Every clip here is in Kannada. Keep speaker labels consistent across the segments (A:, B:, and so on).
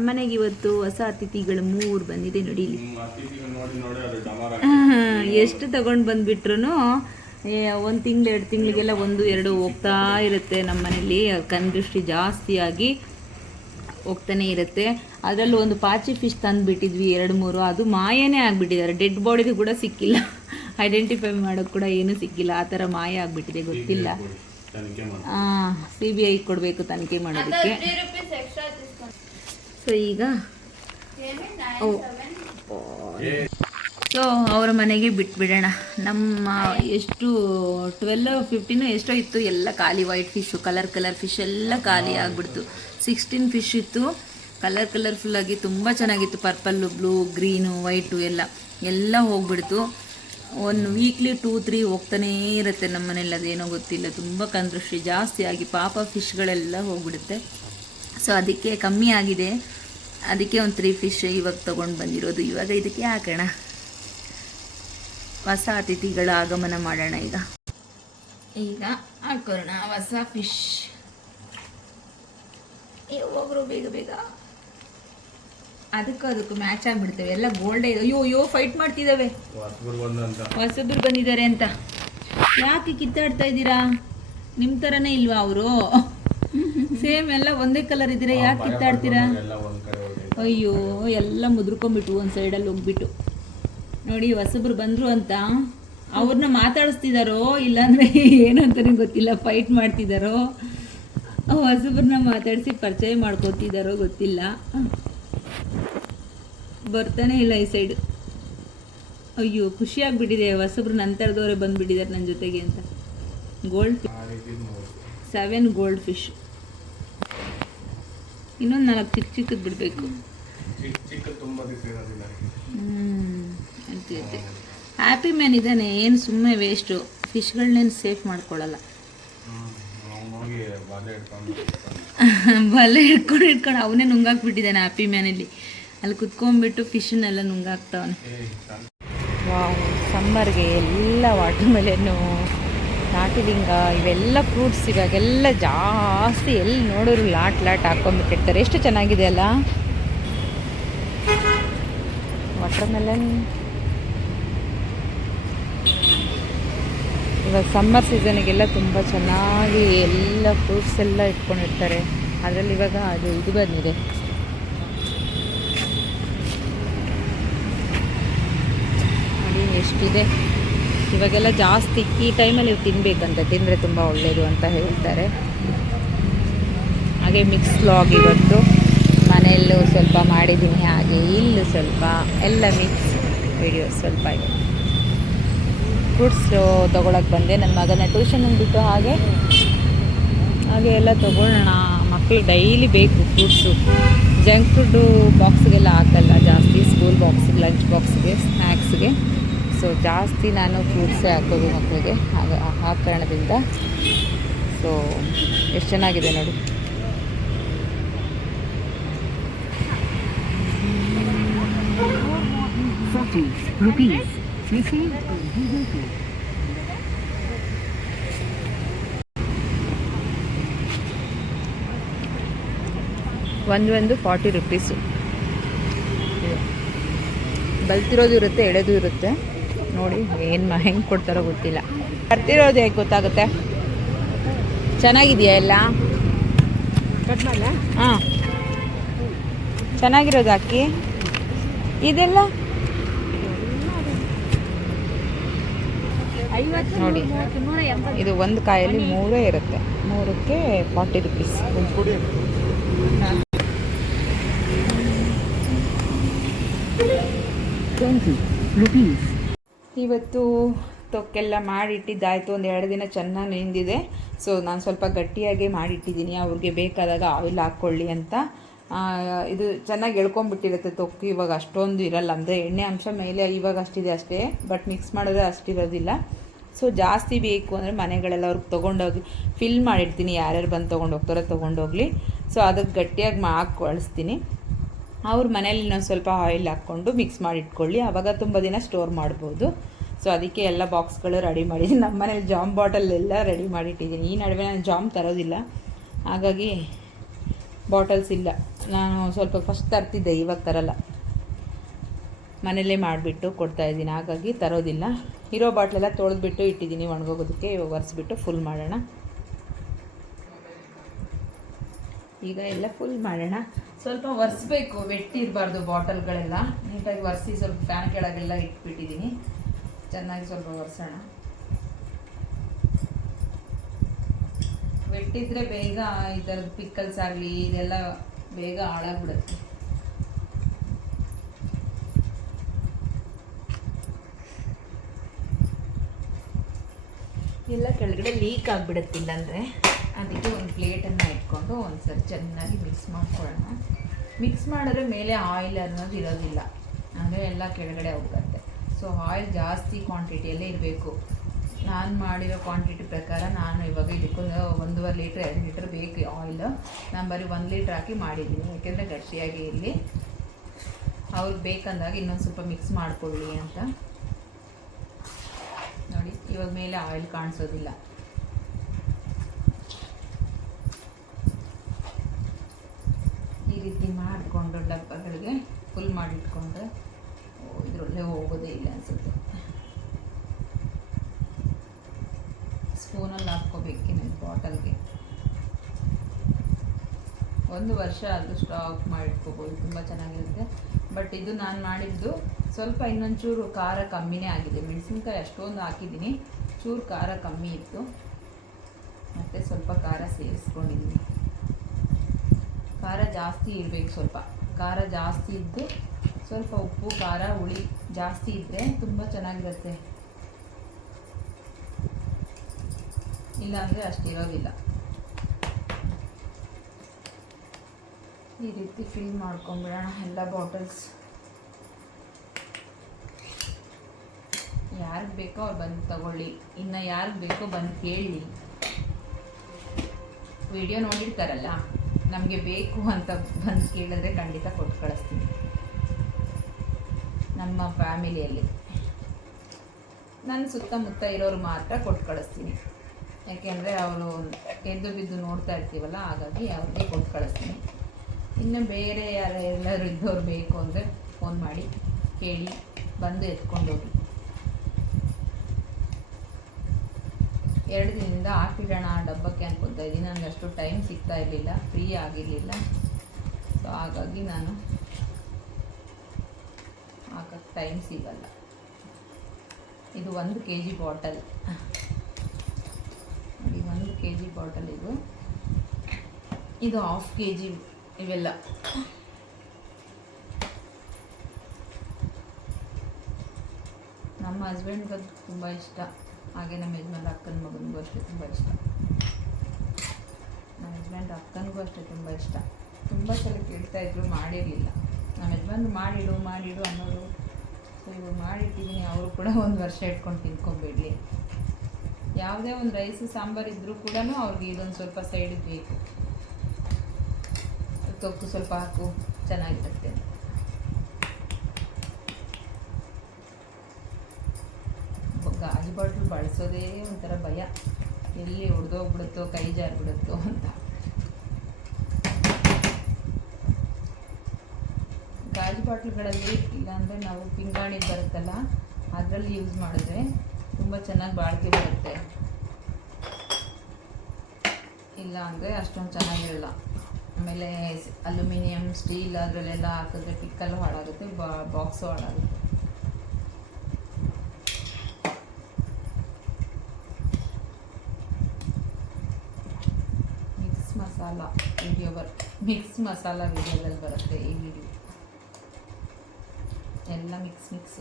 A: ನಮ್ಮನೆಗೆ ಇವತ್ತು ಹೊಸ ಅತಿಥಿಗಳು ಮೂರು ಬಂದಿದೆ ನೋಡಿ ಇಲ್ಲಿ.
B: ನಿಮ್ಮ ಅತಿಥಿಗಳು ನೋಡಿ ನೋಡಿ ಅದು ಡಮಾರ
A: ಆಹ್, ಎಷ್ಟು ತಗೊಂಡು ಬಂದ್ಬಿಟ್ರು ಒಂದು ತಿಂಗಳು ಎರಡು ತಿಂಗಳಿಗೆಲ್ಲ ಒಂದು ಎರಡು ಹೋಗ್ತಾ ಇರುತ್ತೆ ನಮ್ಮ ಮನೇಲಿ ಕಣ್ದೃಷ್ಟಿ ಜಾಸ್ತಿಯಾಗಿ ಆಗಿ ಹೋಗ್ತಾನೆ ಇರುತ್ತೆ. ಅದರಲ್ಲೂ ಒಂದು ಪಾಚಿ ಫಿಶ್ ತಂದುಬಿಟ್ಟಿದ್ವಿ ಎರಡು ಮೂರು. ಅದು ಮಾಯನೇ ಆಗಿಬಿಟ್ಟಿದ್ದಾರೆ. ಡೆಡ್ ಬಾಡಿದು ಕೂಡ ಸಿಕ್ಕಿಲ್ಲ. ಐಡೆಂಟಿಫೈ ಮಾಡೋಕ್ಕೆ ಕೂಡ ಏನೂ ಸಿಕ್ಕಿಲ್ಲ. ಆ ಥರ ಮಾಯ ಆಗಿಬಿಟ್ಟಿದೆ ಗೊತ್ತಿಲ್ಲ.
B: ಹಾಂ
A: ಸಿ ಬಿ ಐ ಕೊಡಬೇಕು ತನಿಖೆ ಮಾಡೋದಕ್ಕೆ. ಸೊ ಈಗ ಓ ಸೊ ಅವರ ಮನೆಗೆ ಬಿಟ್ಬಿಡೋಣ. ನಮ್ಮ ಎಷ್ಟು ಟ್ವೆಲ್ ಫಿಫ್ಟೀನು ಎಷ್ಟೋ ಇತ್ತು ಎಲ್ಲ ಖಾಲಿ white fish colour colour fish ಎಲ್ಲ ಖಾಲಿ ಆಗಿಬಿಡ್ತು. ಸಿಕ್ಸ್ಟೀನ್ ಫಿಶ್ ಇತ್ತು. ಕಲರ್ ಕಲರ್ಫುಲ್ಲಾಗಿ ತುಂಬ ಚೆನ್ನಾಗಿತ್ತು. ಪರ್ಪಲ್ಲು ಬ್ಲೂ ಗ್ರೀನು ವೈಟು ಎಲ್ಲ. ಎಲ್ಲ ಹೋಗ್ಬಿಡ್ತು. ಒಂದು ವೀಕ್ಲಿ ಟೂ ತ್ರೀ ಹೋಗ್ತಾನೇ ಇರುತ್ತೆ ನಮ್ಮ ಮನೇಲಿ ಅದೇನೋ ಗೊತ್ತಿಲ್ಲ. ತುಂಬ ಕಂದೃಷ್ಟಿ ಜಾಸ್ತಿ ಆಗಿ ಪಾಪ ಫಿಶ್ಗಳೆಲ್ಲ ಹೋಗ್ಬಿಡುತ್ತೆ. ಸೊ ಅದಕ್ಕೆ ಕಮ್ಮಿ ಆಗಿದೆ. ಅದಕ್ಕೆ ಒಂದು ತ್ರೀ ಫಿಶ್ ಇವಾಗ ತೊಗೊಂಡು ಬಂದಿರೋದು. ಇವಾಗ ಇದಕ್ಕೆ ಹಾಕೋಣ. ಹೊಸ ಅತಿಥಿಗಳ ಆಗಮನ ಮಾಡೋಣ ಈಗ. ಈಗ ಹಾಕೋಣ ಹೊಸ ಫಿಶ್ ಒಬ್ಬರು ಬೇಗ ಬೇಗ. ಅದಕ್ಕೂ ಅದಕ್ಕೂ ಮ್ಯಾಚ್ ಆಗಿಬಿಡ್ತೇವೆ. ಎಲ್ಲ ಗೋಲ್ಡ್ ಅಯ್ಯೋ ಅಯ್ಯೋ ಫೈಟ್ ಮಾಡ್ತಿದ್ದಾವೆ
B: ಹೊಸಬ್ರು
A: ಬಂದಿದ್ದಾರೆ ಅಂತ. ಯಾಕೆ ಕಿತ್ತಾಡ್ತಾ ಇದ್ದೀರಾ? ನಿಮ್ಮ ಥರನೇ ಇಲ್ವಾ ಅವರು? ಸೇಮ್ ಎಲ್ಲ ಒಂದೇ ಕಲರ್ ಇದ್ದೀರಾ? ಯಾಕೆ ಕಿತ್ತಾಡ್ತೀರಾ? ಅಯ್ಯೋ ಎಲ್ಲ ಮುದ್ರಕೊಂಡ್ಬಿಟ್ಟು ಒಂದು ಸೈಡಲ್ಲಿ ಹೋಗ್ಬಿಟ್ಟು. ನೋಡಿ ಹೊಸಬ್ರು ಬಂದರು ಅಂತ ಅವ್ರನ್ನ ಮಾತಾಡಿಸ್ತಿದಾರೋ ಇಲ್ಲಾಂದ್ರೆ ಏನು ಅಂತಾನೆ ಗೊತ್ತಿಲ್ಲ ಫೈಟ್ ಮಾಡ್ತಿದ್ದಾರೋ ಹೊಸಬ್ರನ್ನ ಮಾತಾಡಿಸಿ ಪರಿಚಯ ಮಾಡ್ಕೋತಿದ್ದಾರೋ ಗೊತ್ತಿಲ್ಲ. ಬರ್ತಾನೆ ಇಲ್ಲ ಈ ಸೈಡ್ ಅಯ್ಯೋ ಖುಷಿ ಆಗ್ಬಿಟ್ಟಿದೆ ಹೊಸಬ್ರು ನಂತರದವರೇ ಬಂದ್ಬಿಟ್ಟಿದ್ದಾರೆ ನನ್ನ ಜೊತೆಗೆ ಅಂತ. ಗೋಲ್ಡ್ ಸೆವೆನ್ ಗೋಲ್ಡ್ ಫಿಶ್ ಇನ್ನೊಂದು ನಾಲ್ಕು ಚಿಕ್ಕ ಚಿಕ್ಕದು ಬಿಡಬೇಕು. ಅಂತಿರುತ್ತೆ ಹ್ಯಾಪಿ ಮ್ಯಾನ್ ಇದ್ದಾನೆ ಏನು ಸುಮ್ಮನೆ ವೇಸ್ಟು ಫಿಶ್ಗಳನ್ನೇನು ಸೇಫ್ ಮಾಡ್ಕೊಳ್ಳಲ್ಲ
B: ಬಾಲೆ
A: ಹಿಡ್ಕೊಂಡು ಹಿಡ್ಕೊಂಡು ಅವನೇ ನುಂಗಾಕ್ಬಿಟ್ಟಿದ್ದಾನೆ ಹ್ಯಾಪಿ ಮ್ಯಾನಲ್ಲಿ ಅಲ್ಲಿ ಕುತ್ಕೊಂಡ್ಬಿಟ್ಟು ಫಿಶನ್ನೆಲ್ಲ ನುಂಗಾಕ್ತವನೆ. ವಾವ್ ಸಮ್ಮರ್ಗೆ ಎಲ್ಲ ವಾಟರ್ ಮೆಲನ್ನು ನಾಟಿಲಿಂಗ ಇವೆಲ್ಲ ಫ್ರೂಟ್ಸ್ ಇವಾಗೆಲ್ಲ ಜಾಸ್ತಿ ಎಲ್ಲಿ ನೋಡೋರು ಲಾಟ್ ಲಾಟ್ ಹಾಕೊಂಡ್ಬಿಟ್ಟಿರ್ತಾರೆ ಎಷ್ಟು ಚೆನ್ನಾಗಿದೆ ಅಲ್ಲ? ವಾಟರ್ ಮೆಲನ್ ಇವಾಗ ಸಮ್ಮರ್ ಸೀಸನಿಗೆಲ್ಲ ತುಂಬ ಚೆನ್ನಾಗಿ ಎಲ್ಲ ಫ್ರೂಟ್ಸ್ ಎಲ್ಲ ಇಟ್ಕೊಂಡಿರ್ತಾರೆ. ಅದರಲ್ಲಿ ಇವಾಗ ಅದು ಇದು ಬಂದಿದೆ. ನೋಡಿ ಎಷ್ಟಿದೆ. ಇವಾಗೆಲ್ಲ ಜಾಸ್ತಿ ಈ ಟೈಮಲ್ಲಿ ಇವು ತಿನ್ನಬೇಕಂತ ತಿಂದರೆ ತುಂಬ ಒಳ್ಳೆಯದು ಅಂತ ಹೇಳ್ತಾರೆ. ಹಾಗೆ ಮಿಕ್ಸ್ ಲಾಗ್ ಇವತ್ತು. ಮನೆಯಲ್ಲೂ ಸ್ವಲ್ಪ ಮಾಡಿದ್ದೀನಿ. ಹಾಗೆ ಇಲ್ಲೂ ಸ್ವಲ್ಪ ಎಲ್ಲ ಮಿಕ್ಸ್ ವಿಡಿಯೋ ಸ್ವಲ್ಪ ಇದೆ ಫ್ರೂಟ್ಸ್ ತೊಗೊಳಕ್ಕೆ ಬಂದೆ. ನನ್ನ ಮಗನ ಟ್ಯೂಷನ್ ಬಿಟ್ಟು ಹಾಗೆ. ಹಾಗೆ ಎಲ್ಲ ತೊಗೊಳ್ಳೋಣ. ಮಕ್ಕಳು ಡೈಲಿ ಬೇಕು ಫ್ರೂಟ್ಸು ಜಂಕ್ ಫುಡ್ಡು ಬಾಕ್ಸ್ಗೆಲ್ಲ ಹಾಕಲ್ಲ ಜಾಸ್ತಿ. ಸ್ಕೂಲ್ ಬಾಕ್ಸಿಗೆ ಲಂಚ್ ಬಾಕ್ಸ್ಗೆ ಸ್ನ್ಯಾಕ್ಸ್ಗೆ ಸೊ ಜಾಸ್ತಿ ನಾನು ಫ್ರೂಟ್ಸೇ ಹಾಕೋದು ಮಕ್ಕಳಿಗೆ ಹಾಗೆ ಆ ಕಾರಣದಿಂದ ಸೊ ಎಷ್ಟು ಚೆನ್ನಾಗಿದೆ ನೋಡಿ. ಒಂದು ಒಂದು ಫಾರ್ಟಿ ರುಪೀಸು ಬಲ್ತಿರೋದು ಇರುತ್ತೆ ಎಳೆದು ಇರುತ್ತೆ. ನೋಡಿ ಏನು ಹೆಂಗೆ ಕೊಡ್ತಾರೋ ಗೊತ್ತಿಲ್ಲ. ಬರ್ತಿರೋದು ಹೇಗೆ ಗೊತ್ತಾಗುತ್ತೆ? ಚೆನ್ನಾಗಿದೆಯಾ ಎಲ್ಲ? ಹಾಂ. ಚೆನ್ನಾಗಿರೋದು ಅಕ್ಕಿ? ಇದೆಲ್ಲ? ನೋಡಿ ಇದು ಒಂದು ಕಾಯಲ್ಲಿ ಮೂರೇ ಇರುತ್ತೆ. ಮೂರಕ್ಕೆ ಫಾರ್ಟಿ ರುಪೀಸ್
C: ರುಪೀಸ್.
A: ಇವತ್ತು ತೊಕ್ಕೆಲ್ಲ ಮಾಡಿಟ್ಟಿದ್ದಾಯಿತು. ಒಂದು ಎರಡು ದಿನ ಚೆನ್ನಾಗಿ ನೆಂದಿದೆ. ಸೊ ನಾನು ಸ್ವಲ್ಪ ಗಟ್ಟಿಯಾಗಿ ಮಾಡಿಟ್ಟಿದ್ದೀನಿ. ಅವ್ರಿಗೆ ಬೇಕಾದಾಗ ಆಯಿಲ್ ಹಾಕ್ಕೊಳ್ಳಿ ಅಂತ. ಇದು ಚೆನ್ನಾಗಿ ಎಳ್ಕೊಂಬಿಟ್ಟಿರುತ್ತೆ ತೊಕ್ಕು. ಇವಾಗ ಅಷ್ಟೊಂದು ಇರಲ್ಲ. ಅಂದರೆ ಎಣ್ಣೆ ಅಂಶ ಮೇಲೆ ಇವಾಗ ಅಷ್ಟಿದೆ ಅಷ್ಟೇ. ಬಟ್ ಮಿಕ್ಸ್ ಮಾಡಿದ್ರೆ ಅಷ್ಟಿರೋದಿಲ್ಲ. ಸೊ ಜಾಸ್ತಿ ಬೇಕು ಅಂದರೆ ಮನೆಗಳೆಲ್ಲ ಅವ್ರಿಗೆ ತೊಗೊಂಡೋಗಿ ಫಿಲ್ ಮಾಡಿರ್ತೀನಿ ಯಾರ್ಯಾರು ಬಂದು ತೊಗೊಂಡು ಹೋಗ್ತಾರೋ ತೊಗೊಂಡೋಗ್ಲಿ ಸೊ ಅದಕ್ಕೆ ಗಟ್ಟಿಯಾಗಿ ಮಾ ಕಳಿಸ್ತೀನಿ ಅವ್ರ ಮನೇಲಿ ಇನ್ನೊಂದು ಸ್ವಲ್ಪ ಆಯಿಲ್ ಹಾಕ್ಕೊಂಡು ಮಿಕ್ಸ್ ಮಾಡಿ ಇಟ್ಕೊಳ್ಳಿ ಆವಾಗ ತುಂಬ ದಿನ ಸ್ಟೋರ್ ಮಾಡ್ಬೋದು. ಸೊ ಅದಕ್ಕೆ ಎಲ್ಲ ಬಾಕ್ಸ್ಗಳು ರೆಡಿ ಮಾಡಿದ್ದೀನಿ ನಮ್ಮ ಮನೇಲಿ ಜಾಮ್ ಬಾಟಲ್ ಎಲ್ಲ ರೆಡಿ ಮಾಡಿಟ್ಟಿದ್ದೀನಿ. ಈ ನಡುವೆ ನಾನು ಜಾಮ್ ತರೋದಿಲ್ಲ. ಹಾಗಾಗಿ ಬಾಟಲ್ಸ್ ಇಲ್ಲ. ನಾನು ಸ್ವಲ್ಪ ಫಸ್ಟ್ ತರ್ತಿದ್ದೆ, ಇವಾಗ ತರಲ್ಲ. ಮನೆಯಲ್ಲೇ ಮಾಡಿಬಿಟ್ಟು ಕೊಡ್ತಾಯಿದ್ದೀನಿ ಹಾಗಾಗಿ ತರೋದಿಲ್ಲ. ಇರೋ ಬಾಟ್ಲೆಲ್ಲ ತೊಳೆದ್ಬಿಟ್ಟು ಇಟ್ಟಿದ್ದೀನಿ. ಒಣಗೋಗೋದಕ್ಕೆ ಇವಾಗ ಒರೆಸ್ಬಿಟ್ಟು ಫುಲ್ ಮಾಡೋಣ. ಈಗ ಎಲ್ಲ ಫುಲ್ ಮಾಡೋಣ. ಸ್ವಲ್ಪ ಒರೆಸ್ಬೇಕು ಇರಬಾರ್ದು ಬಾಟಲ್ಗಳೆಲ್ಲ. ನೀಟಾಗಿ ಒರೆಸಿ ಸ್ವಲ್ಪ ಫ್ಯಾನ್ ಕೆಳಗೆಲ್ಲ ಇಟ್ಬಿಟ್ಟಿದ್ದೀನಿ. ಚೆನ್ನಾಗಿ ಸ್ವಲ್ಪ ಒರೆಸೋಣ. ವೆಟ್ಟಿದ್ರೆ ಬೇಗ ಈ ಥರದ ಪಿಕ್ಕಲ್ಸ್ ಆಗಲಿ, ಇದೆಲ್ಲ ಬೇಗ ಹಾಳಾಗ್ಬಿಡುತ್ತೆ. ಎಲ್ಲ ಕೆಳಗಡೆ ಲೀಕ್ ಆಗಿಬಿಡುತ್ತಿಲ್ಲ ಅಂದರೆ ಅದಕ್ಕೆ ಒಂದು ಪ್ಲೇಟನ್ನು ಇಟ್ಕೊಂಡು ಒಂದು ಸರಿ ಚೆನ್ನಾಗಿ ಮಿಕ್ಸ್ ಮಾಡ್ಕೊಳ್ಳೋಣ. ಮಿಕ್ಸ್ ಮಾಡಿದ್ರೆ ಮೇಲೆ ಆಯಿಲ್ ಅನ್ನೋದು ಇರೋದಿಲ್ಲ. ಅಂದರೆ ಎಲ್ಲ ಕೆಳಗಡೆ ಹೋಗುತ್ತೆ ಸೊ ಆಯಿಲ್ ಜಾಸ್ತಿ ಕ್ವಾಂಟಿಟಿಯಲ್ಲೇ ಇರಬೇಕು. ನಾನು ಮಾಡಿರೋ ಕ್ವಾಂಟಿಟಿ ಪ್ರಕಾರ ನಾನು ಇವಾಗ ಇದಕ್ಕೊಂದು ಒಂದೂವರೆ ಲೀಟ್ರ್ ಎರಡು ಲೀಟ್ರ್ ಬೇಕು ಆಯಿಲ್ ನಾನು ಬರೀ ಒಂದು ಲೀಟ್ರ್ ಹಾಕಿ ಮಾಡಿದ್ದೀನಿ. ಯಾಕೆಂದರೆ ಗಟ್ಟಿಯಾಗಿ ಇರಲಿ. ಅವ್ರಿಗೆ ಬೇಕಂದಾಗ ಇನ್ನೊಂದು ಸ್ವಲ್ಪ ಮಿಕ್ಸ್ ಮಾಡಿಕೊಳ್ಳಿ ಅಂತ. ನೋಡಿ, ಇವಾಗ ಮೇಲೆ ಆಯಿಲ್ ಕಾಣಿಸೋದಿಲ್ಲ. ರೀತಿ ಮಾಡಿಕೊಂಡು ಡಬ್ಬಗಳಿಗೆ ಫುಲ್ ಮಾಡಿಟ್ಕೊಂಡ್ರೆ ಇದರಲ್ಲೇ ಹೋಗೋದೇ ಇಲ್ಲ ಅನಿಸುತ್ತೆ. ಸ್ಪೂನಲ್ಲಿ ಹಾಕ್ಕೋಬೇಕಿನ ಬಾಟಲ್ಗೆ. ಒಂದು ವರ್ಷ ಅದು ಸ್ಟಾಕ್ ಮಾಡಿಟ್ಕೋಬೋದು, ತುಂಬ ಚೆನ್ನಾಗಿರುತ್ತೆ. ಬಟ್ ಇದು ನಾನು ಮಾಡಿದ್ದು ಸ್ವಲ್ಪ ಇನ್ನೊಂಚೂರು ಖಾರ ಕಮ್ಮಿನೇ ಆಗಿದೆ. ಮೆಣಸಿನ್ಕಾಯಿ ಅಷ್ಟೊಂದು ಹಾಕಿದ್ದೀನಿ, ಚೂರು ಖಾರ ಕಮ್ಮಿ ಇತ್ತು. ಮತ್ತು ಸ್ವಲ್ಪ ಖಾರ ಸೇರಿಸ್ಕೊಂಡಿದ್ದೀನಿ. ಖಾರ ಜಾಸ್ತಿ ಇರಬೇಕು ಸ್ವಲ್ಪ. ಖಾರ ಜಾಸ್ತಿ ಇದ್ದು ಸ್ವಲ್ಪ ಉಪ್ಪು, ಖಾರ, ಹುಳಿ ಜಾಸ್ತಿ ಇದ್ದರೆ ತುಂಬ ಚೆನ್ನಾಗಿರುತ್ತೆ. ಇಲ್ಲಾಂದರೆ ಅಷ್ಟಿರೋದಿಲ್ಲ ಈ ರೀತಿ ಫಿಲ್ ಮಾಡ್ಕೊಂಬಿಡೋಣ ಎಲ್ಲ ಬಾಟಲ್ಸ್. ಯಾರಿಗೆ ಬೇಕೋ ಅವ್ರು ಬಂದು ತಗೊಳ್ಳಿ. ಇನ್ನು ಯಾರಿಗೆ ಬೇಕೋ ಬಂದು ಕೇಳಿ. ವಿಡಿಯೋ ನೋಡಿರ್ತಾರಲ್ಲ? ನಮಗೆ ಬೇಕು ಅಂತ ಬಂದು ಕೇಳಿದ್ರೆ ಖಂಡಿತ ಕೊಟ್ಟು ಕಳಿಸ್ತೀನಿ. ನಮ್ಮ ಫ್ಯಾಮಿಲಿಯಲ್ಲಿ. ನನ್ನ ಸುತ್ತಮುತ್ತ ಇರೋರು ಮಾತ್ರ ಕೊಟ್ಟು ಕಳಿಸ್ತೀನಿ. ಯಾಕೆಂದರೆ ಅವರು ಎದ್ದು ಬಿದ್ದು ನೋಡ್ತಾ ಇರ್ತೀವಲ್ಲ, ಹಾಗಾಗಿ ಅವ್ರಿಗೆ ಕೊಟ್ಟು ಕಳಿಸ್ತೀನಿ. ಇನ್ನು ಬೇರೆ ಯಾರು ಎಲ್ಲರೂ ಇದ್ದವ್ರು ಬೇಕು ಅಂದರೆ ಫೋನ್ ಮಾಡಿ, ಕೇಳಿ, ಬಂದು ಎತ್ಕೊಂಡೋಗಿ ಎರಡು ದಿನದಿಂದ ಹಾಕಿಡೋಣ ಆ ಡಬ್ಬಕ್ಕೆ ಅನ್ಕೊತಾ ಇದ್ದೀನಿ. ನನಗೆ ಅಷ್ಟು ಟೈಮ್ ಸಿಗ್ತಾ ಇರಲಿಲ್ಲ ಫ್ರೀ ಆಗಿರಲಿಲ್ಲ. ಸೊ ಹಾಗಾಗಿ ನಾನು ಹಾಕೋಕ್ಕೆ ಟೈಮ್ ಸಿಗಲ್ಲ. ಇದು ಒಂದು ಕೆ ಜಿ ಬಾಟಲ್. ನೋಡಿ, ಒಂದು ಕೆ ಜಿ ಬಾಟಲ್ ಇದು. ಇದು ಹಾಫ್ ಕೆ ಜಿ ಇವೆಲ್ಲ. ನಮ್ಮ ಹಸ್ಬೆಂಡ್ಗದು ತುಂಬ ಇಷ್ಟ. ಹಾಗೆ ನಮ್ಮ ಯಜಮಾನ್ ಅಕ್ಕನ ಮಗನಿಗೂ ಅಷ್ಟೇ ತುಂಬ ಇಷ್ಟ. ನಮ್ಮ ಯಜಮಾನ್ ಅಕ್ಕನಿಗೂ ಅಷ್ಟೇ ತುಂಬ ಇಷ್ಟ. ತುಂಬ ಸಲ ಕೇಳ್ತಾ ಇದ್ರು, ಮಾಡಿರಲಿಲ್ಲ. ನಮ್ಮ ಯಜಮಾನ್ರು ಮಾಡಿಡು ಮಾಡಿಡು ಅನ್ನೋರು ಸೊ ಇವಾಗ ಮಾಡಿಟ್ಟಿದ್ದೀನಿ ಅವರು ಕೂಡ ಒಂದು ವರ್ಷ ಇಟ್ಕೊಂಡು ತಿನ್ಕೊಂಬಿಡ್ಲಿ. ಯಾವುದೇ ಒಂದು ರೈಸ್, ಸಾಂಬಾರು ಇದ್ದರೂ ಕೂಡ ಅವ್ರಿಗೆ ಇದೊಂದು ಸ್ವಲ್ಪ ಸೈಡಿಗೆ ಬೇಕು. ತೊಕ್ಕು ಸ್ವಲ್ಪ ಹಾಕು, ಚೆನ್ನಾಗಿರುತ್ತೆ ಬ- ಗಾಜು ಬಾಟ್ಲು ಬಳಸೋದೇ ಒಂಥರ ಭಯ. ಎಲ್ಲಿ ಹೊಡೆದೋಗ್ಬಿಡುತ್ತೋ ಕೈ ಜಾರಿಬಿಡುತ್ತೋ ಅಂತ. ಗಾಜು ಬಾಟ್ಲುಗಳಲ್ಲಿ ಇಲ್ಲಾಂದರೆ ನಾವು ಪಿಂಗಾಣಿ ಬರುತ್ತಲ್ಲ, ಅದರಲ್ಲಿ ಯೂಸ್ ಮಾಡಿದ್ರೆ ತುಂಬ ಚೆನ್ನಾಗಿ ಬಾಳಿಕೆ ಬರುತ್ತೆ. ಇಲ್ಲ ಅಂದರೆ ಅಷ್ಟೊಂದು ಚೆನ್ನಾಗಿರಲ್ಲ ಆಮೇಲೆ ಅಲ್ಯೂಮಿನಿಯಂ, ಸ್ಟೀಲ್ ಅದರಲ್ಲೆಲ್ಲ ಹಾಕಿದ್ರೆ ಪಿಕ್ಕಲ್ಲೂ ಹಾಳಾಗುತ್ತೆ ಬಾಕ್ಸು ಹಾಳಾಗುತ್ತೆ mix masala video mix masala ವಿಡಿಯೋದಲ್ಲಿ ಬರುತ್ತೆ ಈ ವಿಡಿಯೋ ಎಲ್ಲ ಮಿಕ್ಸ್ ಮಿಕ್ಸ್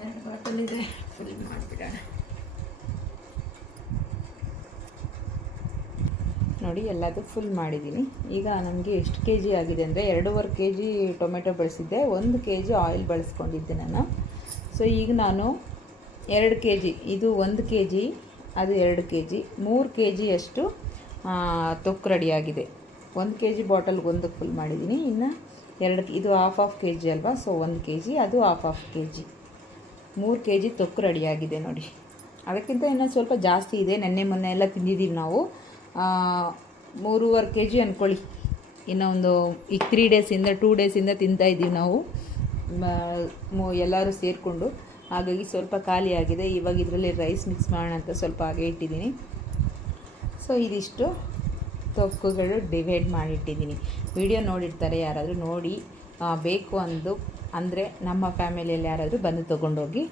A: ಎರಡು ಬಾಟಲ್ ಇದೆ ಫುಲ್ ಮಾಡಿಬಿಡೋಣ ನೋಡಿ, ಎಲ್ಲದು ಫುಲ್ ಮಾಡಿದ್ದೀನಿ ಈಗ ನಮಗೆ ಎಷ್ಟು ಕೆ ಜಿ ಆಗಿದೆ ಅಂದರೆ ಎರಡೂವರೆ ಕೆ ಜಿ ಟೊಮೆಟೊ ಬಳಸಿದ್ದೆ, ಒಂದು ಕೆ ಜಿ ಆಯಿಲ್ ಬಳಸ್ಕೊಂಡಿದ್ದೆ ನಾನು. ಸೊ ಈಗ ನಾನು ಎರಡು ಕೆ ಜಿ ಇದು ಒಂದು ಕೆ ಜಿ ಅದು ಎರಡು ಕೆ ಜಿ ಮೂರು ಕೆ ಜಿಯಷ್ಟು ತೊಕ್ಕು ರೆಡಿಯಾಗಿದೆ ಒಂದು ಕೆ ಜಿ ಬಾಟಲ್ಗೆ ಒಂದು ಫುಲ್ ಮಾಡಿದ್ದೀನಿ ಇನ್ನು ಎರಡು, ಇದು ಹಾಫ್ ಆಫ್ ಕೆ ಜಿ ಅಲ್ವಾ? ಸೊ ಒಂದು ಕೆ ಜಿ ಅದು ಹಾಫ್ ಆಫ್ ಕೆ ಜಿ ಮೂರು ಕೆ ಜಿ ತೊಕ್ಕು ರೆಡಿಯಾಗಿದೆ ನೋಡಿ. ಅದಕ್ಕಿಂತ ಇನ್ನೊಂದು ಸ್ವಲ್ಪ ಜಾಸ್ತಿ ಇದೆ. ನೆನ್ನೆ ಮೊನ್ನೆ ಎಲ್ಲ ತಿಂದಿದ್ದೀವಿ ನಾವು. ಮೂರುವರೆ ಕೆ ಜಿ ಅಂದ್ಕೊಳ್ಳಿ ಇನ್ನೂ ಒಂದು ಈಗ ತ್ರೀ ಡೇಸಿಂದ ಟೂ ಡೇಸಿಂದ ತಿಂತಾ ಇದ್ದೀವಿ ನಾವು. ಎಲ್ಲರೂ ಸೇರಿಕೊಂಡು. ಹಾಗಾಗಿ ಸ್ವಲ್ಪ ಖಾಲಿಯಾಗಿದೆ ಇವಾಗ ಇದರಲ್ಲಿ ರೈಸ್ ಮಿಕ್ಸ್ ಮಾಡೋಣ ಅಂತ ಸ್ವಲ್ಪ ಹಾಗೆ ಇಟ್ಟಿದ್ದೀನಿ. ಸೊ ಇದಿಷ್ಟು ತೊಕ್ಕುಗಳು ಡಿವೈಡ್ ಮಾಡಿಟ್ಟಿದ್ದೀನಿ. ವಿಡಿಯೋ ನೋಡಿರ್ತಾರೆ ಯಾರಾದರೂ, ನೋಡಿ ಬೇಕು ಅಂದು, ಅಂದರೆ ನಮ್ಮ ಫ್ಯಾಮಿಲಿಯಲ್ಲಿ ಯಾರಾದರೂ ಬಂದು ತೊಗೊಂಡೋಗಿ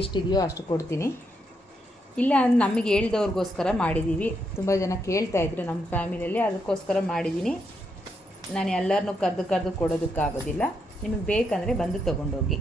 A: ಎಷ್ಟಿದೆಯೋ ಅಷ್ಟು ಕೊಡ್ತೀನಿ. ಇಲ್ಲ ಅಂದ್ರೆ ನಮಗೆ ಹೇಳ್ದವ್ರಿಗೋಸ್ಕರ ಮಾಡಿದ್ದೀವಿ ತುಂಬ ಜನ ಕೇಳ್ತಾ ಇದ್ರು ನಮ್ಮ ಫ್ಯಾಮಿಲಿಯಲ್ಲಿ, ಅದಕ್ಕೋಸ್ಕರ ಮಾಡಿದ್ದೀನಿ ನಾನು ಎಲ್ಲರನ್ನೂ ಕರೆದು ಕರೆದು ಕೊಡೋದಕ್ಕಾಗೋದಿಲ್ಲ. ನಿಮಗೆ ಬೇಕಂದರೆ ಬಂದು ತೊಗೊಂಡೋಗಿ.